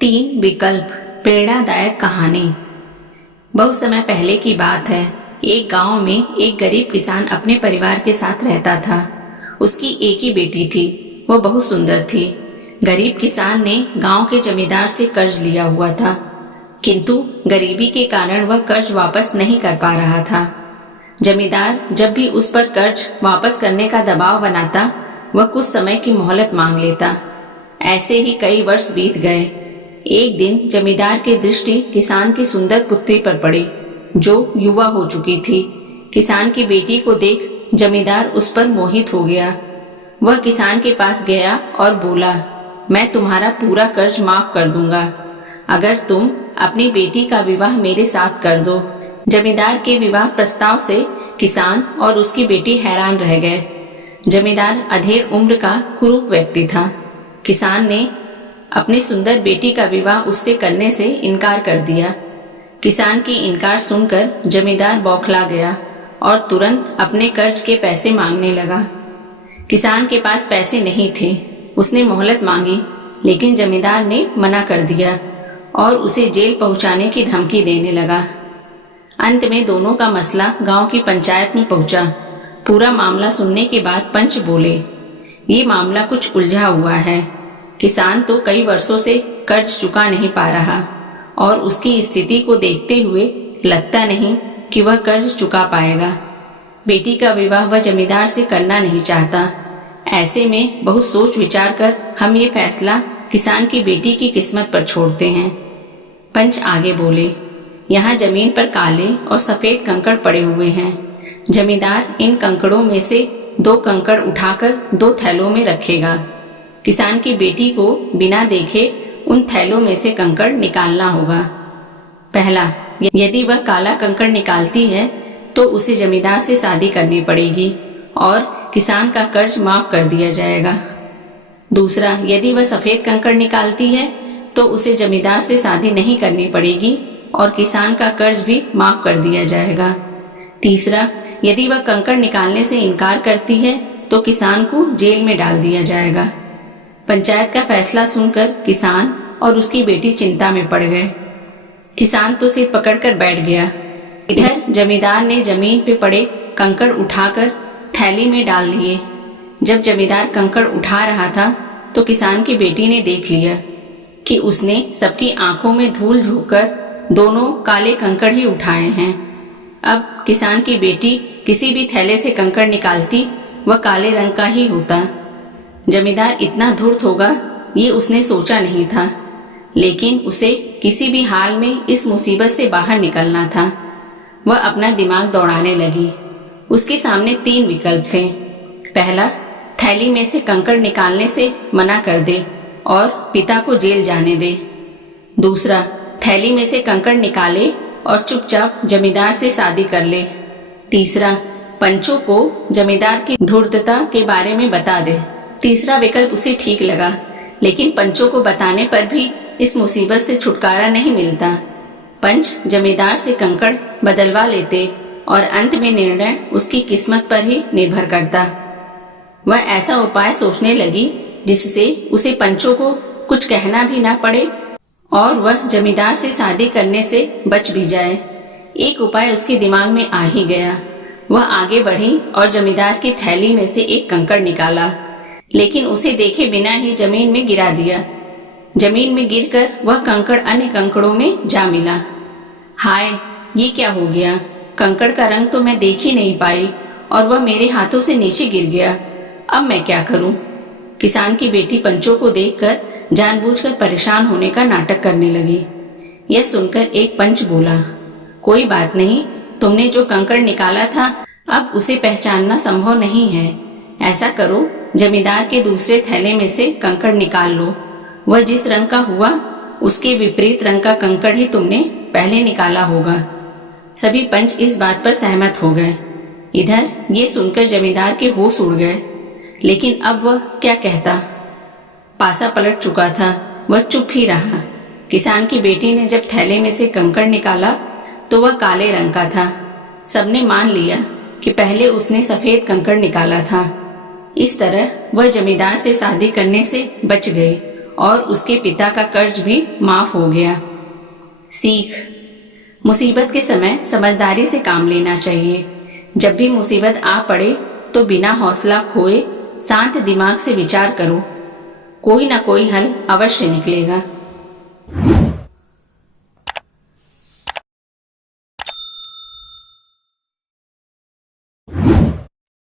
तीन विकल्प। प्रेरणादायक कहानी। बहुत समय पहले की बात है। एक गांव में एक गरीब किसान अपने परिवार के साथ रहता था। उसकी एक ही बेटी थी। वह बहुत सुंदर थी। गरीब किसान ने गांव के जमींदार से कर्ज लिया हुआ था, किंतु गरीबी के कारण वह कर्ज वापस नहीं कर पा रहा था। जमींदार जब भी उस पर कर्ज वापस करने का दबाव बनाता, वह कुछ समय की मोहलत मांग लेता। ऐसे ही कई वर्ष बीत गए। एक दिन जमींदार की दृष्टि किसान की सुंदर पुत्री पर पड़ी, जो युवा हो चुकी थी। किसान की बेटी को देख जमींदार उस पर मोहित हो गया। वह किसान के पास गया और बोला, मैं तुम्हारा पूरा कर्ज माफ कर दूंगा अगर तुम अपनी बेटी का विवाह मेरे साथ कर दो। जमींदार के विवाह प्रस्ताव से किसान और उसकी बेटी हैरान रह गए। जमींदार अधेड़ उम्र का कुरूप व्यक्ति था। किसान ने अपनी सुंदर बेटी का विवाह उससे करने से इनकार कर दिया। किसान की इनकार सुनकर जमींदार बौखला गया और तुरंत अपने कर्ज के पैसे मांगने लगा। किसान के पास पैसे नहीं थे। उसने मोहलत मांगी, लेकिन जमींदार ने मना कर दिया और उसे जेल पहुंचाने की धमकी देने लगा। अंत में दोनों का मसला गांव की पंचायत में पहुंचा। पूरा मामला सुनने के बाद पंच बोले, ये मामला कुछ उलझा हुआ है। किसान तो कई वर्षों से कर्ज चुका नहीं पा रहा और उसकी स्थिति को देखते हुए लगता नहीं कि वह कर्ज चुका पाएगा। बेटी का विवाह वह जमींदार से करना नहीं चाहता। ऐसे में बहुत सोच विचार कर हम ये फैसला किसान की बेटी की किस्मत पर छोड़ते हैं। पंच आगे बोले, यहाँ जमीन पर काले और सफेद कंकड़ पड़े हुए हैं। जमींदार इन कंकड़ों में से 2 कंकड़ उठाकर 2 थैलों में रखेगा। किसान की बेटी को बिना देखे उन थैलों में से कंकड़ निकालना होगा। पहला, यदि वह काला कंकड़ निकालती है तो उसे जमींदार से शादी करनी पड़ेगी और किसान का कर्ज माफ कर दिया जाएगा। दूसरा, यदि वह सफेद कंकड़ निकालती है तो उसे जमींदार से शादी नहीं करनी पड़ेगी और किसान का कर्ज भी माफ कर दिया जाएगा। तीसरा, यदि वह कंकड़ निकालने से इनकार करती है तो किसान को जेल में डाल दिया जाएगा। पंचायत का फैसला सुनकर किसान और उसकी बेटी चिंता में पड़ गए। किसान तो सिर पकड़कर बैठ गया। इधर जमींदार ने जमीन पे पड़े कंकड़ उठाकर थैली में डाल लिए। जब जमींदार कंकड़ उठा रहा था तो किसान की बेटी ने देख लिया कि उसने सबकी आंखों में धूल झोंककर दोनों काले कंकड़ ही उठाए हैं। अब किसान की बेटी किसी भी थैले से कंकड़ निकालती, वह काले रंग का ही होता। जमींदार इतना धूर्त होगा ये उसने सोचा नहीं था, लेकिन उसे किसी भी हाल में इस मुसीबत से बाहर निकलना था। वह अपना दिमाग दौड़ाने लगी। उसके सामने 3 विकल्प थे। पहला, थैली में से कंकड़ निकालने से मना कर दे और पिता को जेल जाने दे। दूसरा, थैली में से कंकड़ निकाले और चुपचाप जमींदार से शादी कर ले। तीसरा, पंचों को जमींदार की धूर्तता के बारे में बता दे। तीसरा विकल्प उसे ठीक लगा, लेकिन पंचों को बताने पर भी इस मुसीबत से छुटकारा नहीं मिलता। पंच जमींदार से कंकड़ बदलवा लेते और अंत में निर्णय उसकी किस्मत पर ही निर्भर करता। वह ऐसा उपाय सोचने लगी जिससे उसे पंचों को कुछ कहना भी ना पड़े और वह जमींदार से शादी करने से बच भी जाए। एक उपाय उसके दिमाग में आ ही गया। वह आगे बढ़ी और जमींदार की थैली में से एक कंकड़ निकाला, लेकिन उसे देखे बिना ही जमीन में गिरा दिया। जमीन में गिरकर वह कंकड़ अन्य कंकड़ों में जा मिला। हाय, ये क्या हो गया? कंकड़ का रंग तो मैं देख ही नहीं पाई और वह मेरे हाथों से नीचे गिर गया। अब मैं क्या करूं? किसान की बेटी पंचों को देखकर जानबूझकर परेशान होने का नाटक करने लगी। यह सुनकर एक पंच बोला, कोई बात नहीं, तुमने जो कंकड़ निकाला था अब उसे पहचानना संभव नहीं है। ऐसा करो, जमींदार के दूसरे थैले में से कंकड़ निकाल लो। वह जिस रंग का हुआ उसके विपरीत रंग का कंकड़ ही तुमने पहले निकाला होगा। सभी पंच इस बात पर सहमत हो गए। इधर ये सुनकर जमींदार के होश उड़ गए, लेकिन अब वह क्या कहता? पासा पलट चुका था। वह चुप ही रहा। किसान की बेटी ने जब थैले में से कंकड़ निकाला तो वह काले रंग का था। सबने मान लिया कि पहले उसने सफेद कंकड़ निकाला था। इस तरह वह जमींदार से शादी करने से बच गई और उसके पिता का कर्ज भी माफ हो गया। सीख, मुसीबत के समय समझदारी से काम लेना चाहिए। जब भी मुसीबत आ पड़े तो बिना हौसला खोए शांत दिमाग से विचार करो, कोई ना कोई हल अवश्य निकलेगा।